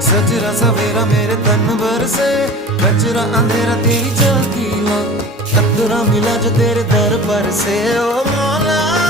सजरा सवेरा मेरे तन भर से, कचरा अंधेरा तेरी चौकीला, कतरा मिला जो तेरे दर पर से। ओ मौला